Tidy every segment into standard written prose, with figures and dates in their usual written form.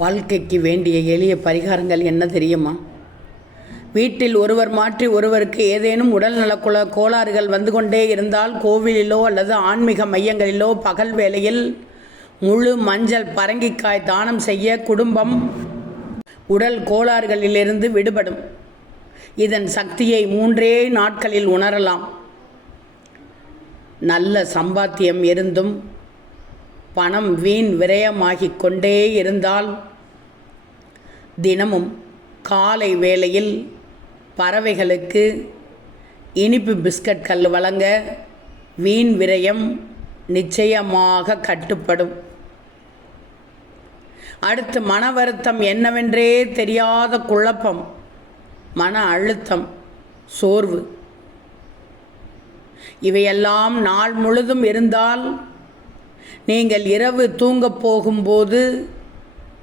வாழ்க்கைக்கு வேண்டிய எளிய பரிகாரங்கள் என்ன தெரியுமா? வீட்டில் ஒருவர் மாற்றி ஒருவருக்கு ஏதேனும் உடல்நல கோளாறுகள் வந்து கொண்டே இருந்தால் கோவிலிலோ அல்லது ஆன்மீக மையங்களிலோ பகல் வேளையில் முழு மஞ்சள் பரங்கிக்காய் தானம் செய்ய குடும்பம் உடல் கோளாறுகளிலிருந்து விடுபடும். இதன் சக்தியை 3 நாட்களில் உணரலாம். நல்ல சம்பாத்தியம் இருந்தும் பணம் வீண் விரயமாகிக் கொண்டே இருந்தால் தினமும் காலை வேளையில் பறவைகளுக்கு இனிப்பு பிஸ்கட்கள் வழங்க வீண் விரயம் நிச்சயமாக கட்டுப்படும். அடுத்து மன வருத்தம் என்னவென்றே தெரியாத குழப்பம், மன அழுத்தம், சோர்வு இவையெல்லாம் நாள் முழுதும் இருந்தால் நீங்கள் இரவு தூங்கப் போகும்போது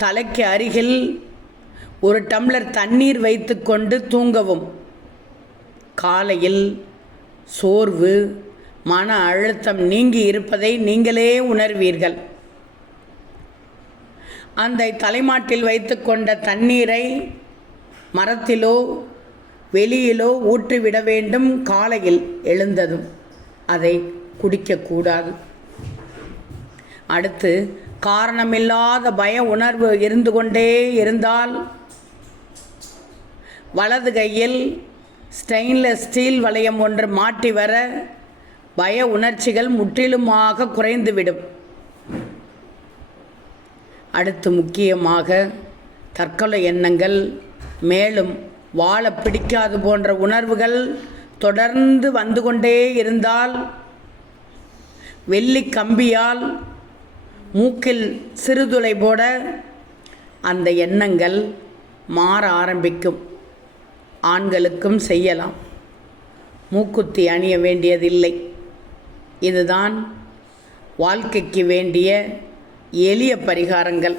தலைக்கு அருகில் ஒரு டம்ளர் தண்ணீர் வைத்துக்கொண்டு தூங்கவும். காலையில் சோர்வு மன அழுத்தம் நீங்கி இருப்பதை நீங்களே உணர்வீர்கள். அந்த தலைமாட்டில் வைத்துக்கொண்ட தண்ணீரை மரத்திலோ வெளியிலோ ஊற்றிவிட வேண்டும். காலையில் எழுந்ததும் அதை குடிக்கக்கூடாது. அடுத்து காரணமில்லாத பய உணர்வு இருந்து கொண்டே இருந்தால் வலது கையில் ஸ்டெயின்லெஸ் ஸ்டீல் வளையம் ஒன்று மாட்டி வர பய உணர்ச்சிகள் முற்றிலுமாக குறைந்துவிடும். அடுத்து முக்கியமாக தற்கொலை எண்ணங்கள், மேலும் வாழ பிடிக்காது போன்ற உணர்வுகள் தொடர்ந்து வந்து கொண்டே இருந்தால் வெள்ளி கம்பியால் மூக்கில் சிறுதுளை போட அந்த எண்ணங்கள் மாற ஆரம்பிக்கும். ஆண்களுக்கும் செய்யலாம். மூக்குத்தி அணிய வேண்டியதில்லை. இதுதான் வாழ்க்கைக்கு வேண்டிய எளிய பரிகாரங்கள்.